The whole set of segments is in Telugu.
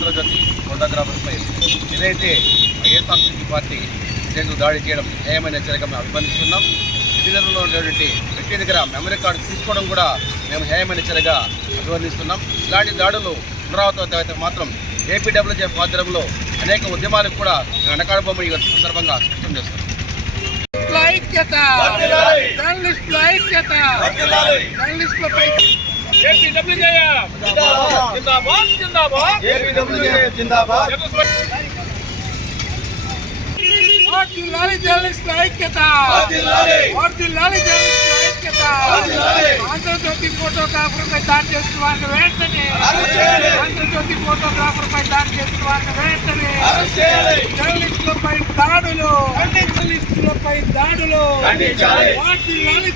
ఆంధ్రజ్యోతి ఫోటోగ్రాఫర్పై ఏదైతే వైఎస్ఆర్సీపీ పార్టీ శ్రేణులు దాడి చేయడం న్యాయమైన చర్యగా మేము అభినందిస్తున్నాం. విధిలో ఉన్నటువంటి వ్యక్తి దగ్గర మెమరీ కార్డు తీసుకోవడం కూడా మేము న్యాయమైన చర్యగా అభివర్ణిస్తున్నాం. ఇలాంటి దాడులు పునరావృతం అయితే మాత్రం ఏపీడబ్ల్యూజేఎఫ్ ఆధ్వర్యంలో అనేక ఉద్యమాలకు కూడా మేము వెనకాడబోమని ఈ సందర్భంగా స్పష్టం చేస్తున్నాం. ఆంధ్రజ్యోతి ఫోటోగ్రాఫర్పై దాడి చేసిన వారిని వెంటనే జర్నలిస్టులపై దాడులు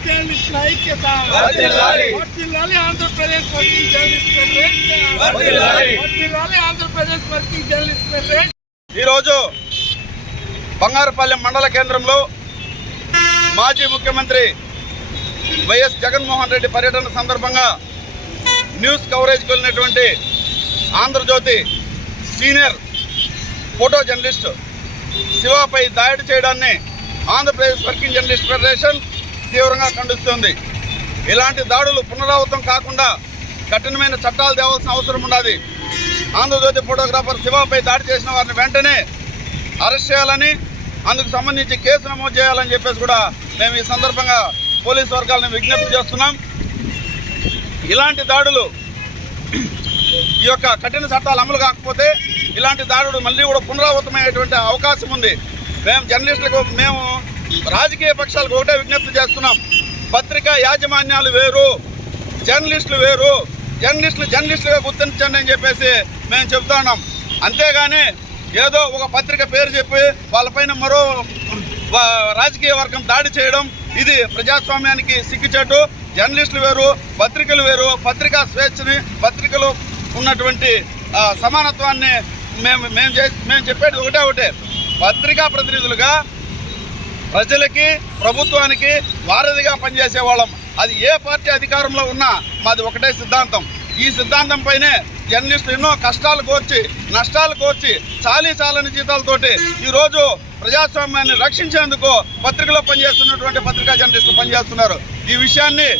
జర్నలిస్టుల ఐక్యత ఆంధ్రప్రదేశ్ వర్కింగ్ జర్నలిస్టుల ఈరోజు బంగారుపాలెం మండల కేంద్రంలో మాజీ ముఖ్యమంత్రి వైఎస్ జగన్మోహన్ రెడ్డి పర్యటన సందర్భంగా న్యూస్ కవరేజ్కి వెళ్ళినటువంటి ఆంధ్రజ్యోతి సీనియర్ ఫోటో జర్నలిస్ట్ శివపై దాడి చేయడాన్ని ఆంధ్రప్రదేశ్ వర్కింగ్ జర్నలిస్ట్ ఫెడరేషన్ తీవ్రంగా ఖండిస్తుంది. ఇలాంటి దాడులు పునరావృతం కాకుండా కఠినమైన చట్టాలు తేవాల్సిన అవసరం ఉన్నది. ఆంధ్రజ్యోతి ఫోటోగ్రాఫర్ శివపై దాడి చేసిన వారిని వెంటనే అరెస్ట్ చేయాలని, అందుకు సంబంధించి కేసు నమోదు చేయాలని చెప్పేసి కూడా మేము ఈ సందర్భంగా పోలీసు వర్గాలను విజ్ఞప్తి చేస్తున్నాం. ఇలాంటి దాడులు ఈ యొక్క కఠిన చట్టాలు అమలు కాకపోతే ఇలాంటి దాడులు మళ్ళీ కూడా పునరావృతమయ్యేటువంటి అవకాశం ఉంది. మేము జర్నలిస్టులకు, మేము రాజకీయ పక్షాలకు ఒకటే విజ్ఞప్తి చేస్తున్నాం. పత్రికా యాజమాన్యాలు వేరు, జర్నలిస్టులు వేరు. జర్నలిస్టులుగా గుర్తించండి అని చెప్పేసి మేము చెబుతున్నాం. అంతేగాని ఏదో ఒక పత్రిక పేరు చెప్పి వాళ్ళపైన మరో రాజకీయ వర్గం దాడి చేయడం ఇది ప్రజాస్వామ్యానికి సిగ్గుచేటు. జర్నలిస్టులు వేరు, పత్రికలు వేరు. పత్రికా స్వేచ్ఛని, పత్రికలు ఉన్నటువంటి సమానత్వాన్ని మేము చెప్పేది ఒకటే. పత్రికా ప్రతినిధులుగా ప్రజలకి, ప్రభుత్వానికి వారధిగా పనిచేసే వాళ్ళం. అది ఏ పార్టీ అధికారంలో ఉన్నా మాది ఒకటే సిద్ధాంతం. ఈ సిద్ధాంతం పైనే జర్నలిస్టులు ఎన్నో కష్టాలు కోర్చి, నష్టాలు కోర్చి, చాలని జీతాలతోటి ఈరోజు ప్రజాస్వామ్యాన్ని రక్షించేందుకు పత్రికలో పనిచేస్తున్నటువంటి పత్రికా జర్నలిస్టులు పనిచేస్తున్నారు. ఈ విషయాన్ని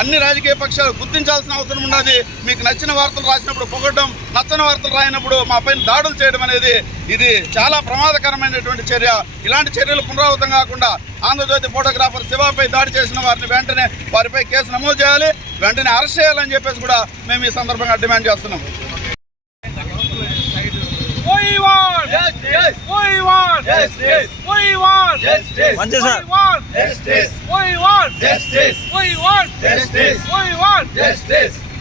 అన్ని రాజకీయ పక్షాలు గుర్తించాల్సిన అవసరం ఉన్నది. మీకు నచ్చిన వార్తలు రాసినప్పుడు పొగడడం, నచ్చని వార్తలు రాయినప్పుడు మా పైన దాడులు చేయడం అనేది ఇది చాలా ప్రమాదకరమైనటువంటి చర్య. ఇలాంటి చర్యలు పునరావృతం కాకుండా ఆంధ్రజ్యోతి ఫోటోగ్రాఫర్ శివపై దాడి చేసిన వారిని వెంటనే వారిపై కేసు నమోదు చేయాలి, వెంటనే అరెస్ట్ చేయాలని చెప్పేసి కూడా మేము ఈ సందర్భంగా డిమాండ్ చేస్తున్నాం. justice.